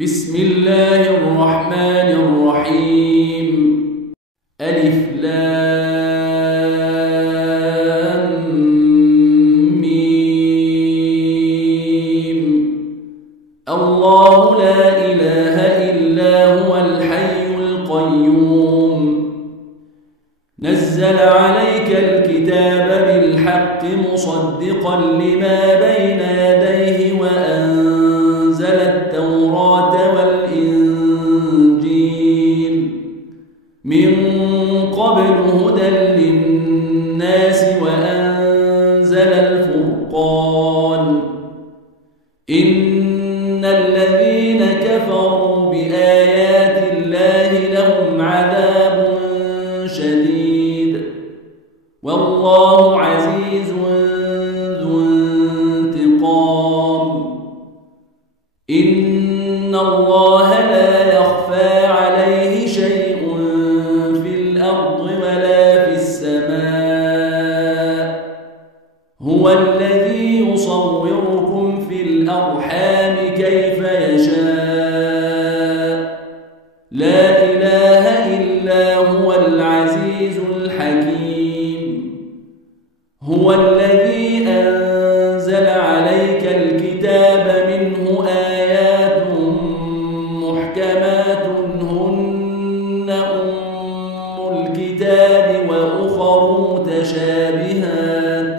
بسم الله الرحمن الرحيم. ألف لام ميم. الله لا إله إلا هو الحي القيوم. نزل عليك الكتاب بالحق مصدقا لما بين يديه وأنزل التوراة والإنجيل من قبل هدى للناس وأنزل الفرقان. إن الذين كفروا بآيات الله لهم عذاب شديد والله عزيز ذو انتقام. إن الله لا يخفى عليه شيء في الأرض ولا في السماء. هو الذي يصوركم في الأرحام كيف يشاء. لا إله إلا هو العزيز الحكيم. هو الذي أنزل عليك الكتاب منه آيات محكمات هن أم الكتاب وأخر متشابهات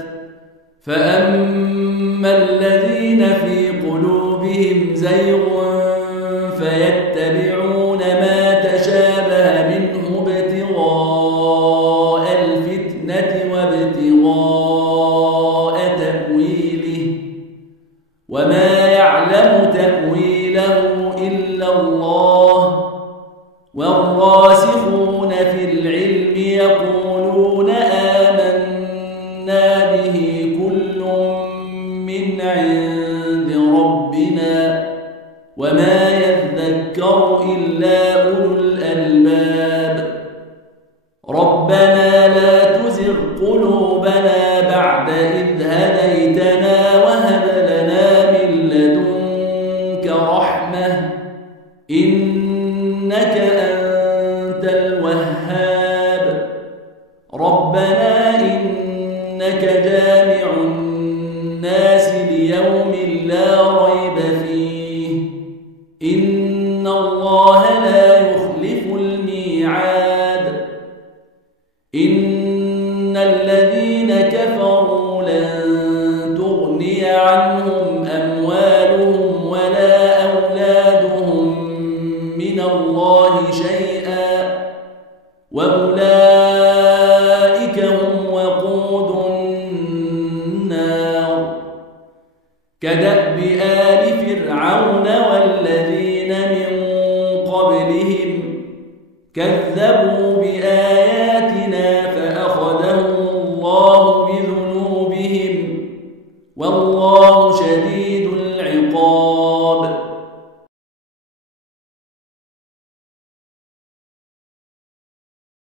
فأما الذين في قلوبهم زيغ فيتبعون ما تشابه منه ابتغاء الفتنة وابتغاء تأويله وما يعلم تأويله إلا الله. والراسخون في العلم يقولون آمنا به كل من عند ربنا وما يذكر إلا أولو الألباب. ربنا لا تزغ قلوبنا بعد إذ هديتنا وهب لنا من لدنك رحمة إنك أنت الوهاب. ربنا إنك جامع الناس ليوم لا ريب فيه إن الله لا يخلف الميعاد. إن الذين كفروا لن تغني عنهم أموالهم ولا أولادهم من الله شيئا وأولئك هم وقود النار. كدأب آل فرعون والذين من قبلهم كذبوا بآياتنا فأخذهم الله بذنوبهم والله